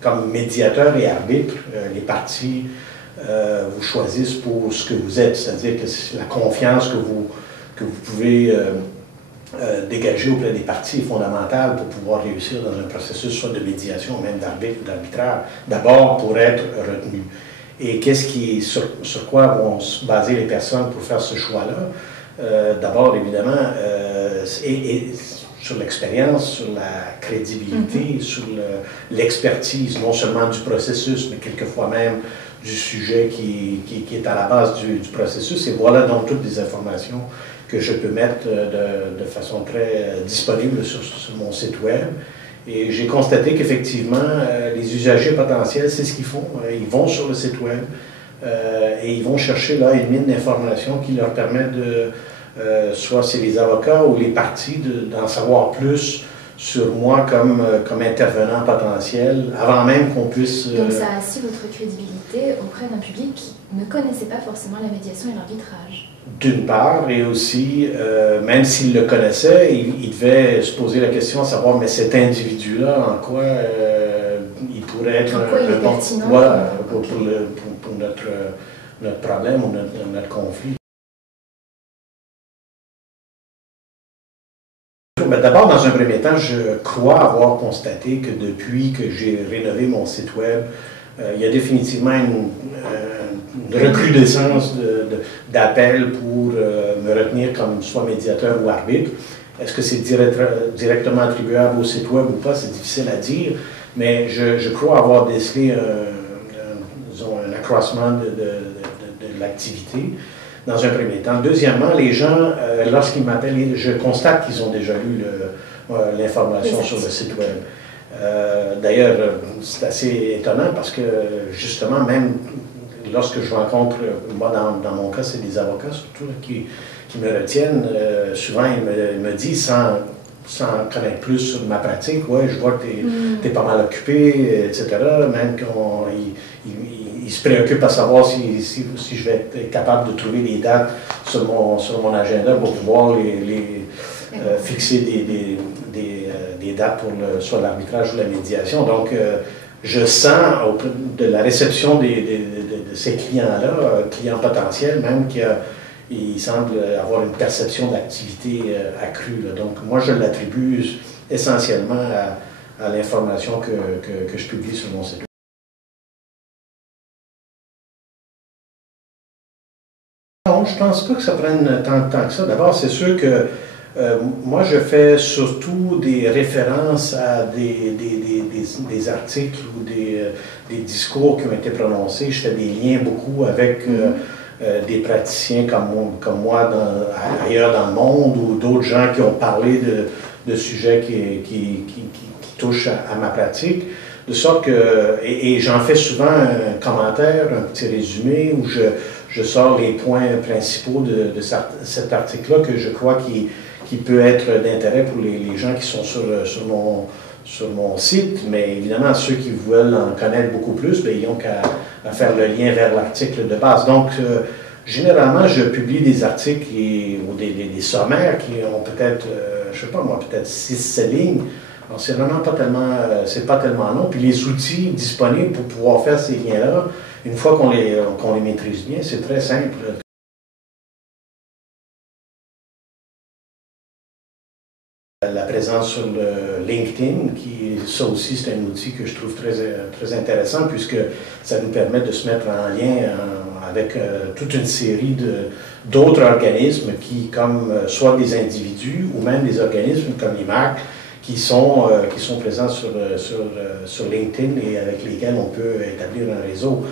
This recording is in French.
comme médiateur et arbitre, les parties vous choisissent pour ce que vous êtes, c'est-à-dire que la confiance que vous pouvez dégager auprès des parties est fondamentale pour pouvoir réussir dans un processus soit de médiation, même d'arbitre ou d'arbitrage, d'abord pour être retenu. Et sur quoi vont se baser les personnes pour faire ce choix-là? D'abord, évidemment, sur l'expérience, sur la crédibilité, sur l'expertise, non seulement du processus, mais quelquefois même du sujet qui est à la base du processus. Et voilà donc toutes les informations que je peux mettre de façon très disponible sur mon site web. Et j'ai constaté qu'effectivement, les usagers potentiels, c'est ce qu'ils font. Ils vont sur le site web et ils vont chercher là une mine d'informations qui leur permet de, soit c'est les avocats ou les parties, d'en savoir plus sur moi comme intervenant potentiel, avant même qu'on puisse... Donc ça assis votre crédibilité auprès d'un public qui ne connaissait pas forcément la médiation et l'arbitrage. D'une part, et aussi, même s'il le connaissait, il devait se poser la question de savoir, mais cet individu-là, en quoi il pourrait être un bon... Voilà, pour notre problème ou notre conflit. D'abord, dans un premier temps, je crois avoir constaté que depuis que j'ai rénové mon site web, il y a définitivement une recrudescence d'appels pour me retenir comme soit médiateur ou arbitre. Est-ce que c'est directement attribuable au site web ou pas? C'est difficile à dire, mais je crois avoir décelé un accroissement de l'activité dans un premier temps. Deuxièmement, les gens, lorsqu'ils m'appellent, je constate qu'ils ont déjà lu l'information sur le site web. D'ailleurs, c'est assez étonnant parce que, justement, même lorsque je rencontre, moi dans mon cas, c'est des avocats surtout qui me retiennent, souvent ils me disent, sans connaître plus sur ma pratique, ouais, je vois que tu es pas mal occupé, etc. Même qu'ils se préoccupent à savoir si je vais être capable de trouver des dates sur mon agenda pour pouvoir fixer des dates pour soit l'arbitrage ou la médiation. Donc, je sens de la réception de ces clients-là, clients potentiels même, qu'ils semblent avoir une perception d'activité accrue. Donc, moi, je l'attribue essentiellement à l'information que je publie sur mon site. Non, je ne pense pas que ça prenne tant de temps que ça. D'abord, c'est sûr que moi, je fais surtout des références à des articles ou des discours qui ont été prononcés. Je fais des liens beaucoup avec des praticiens comme moi ailleurs dans le monde ou d'autres gens qui ont parlé de sujets qui touchent à ma pratique. De sorte que, et j'en fais souvent un commentaire, un petit résumé où je sors les points principaux de cet article-là que je crois qui peut être d'intérêt pour les gens qui sont sur mon site, mais évidemment, ceux qui veulent en connaître beaucoup plus, bien, ils n'ont qu'à faire le lien vers l'article de base. Donc, généralement, je publie des articles ou des sommaires qui ont peut-être, je ne sais pas moi, peut-être 6-7 lignes. Alors, c'est vraiment pas tellement long. Puis les outils disponibles pour pouvoir faire ces liens-là, une fois qu'on les maîtrise bien, c'est très simple. La présence sur le LinkedIn, ça aussi c'est un outil que je trouve très intéressant puisque ça nous permet de se mettre en lien avec toute une série d'autres organismes comme soit des individus ou même des organismes comme l'IMAC qui sont présents sur LinkedIn et avec lesquels on peut établir un réseau.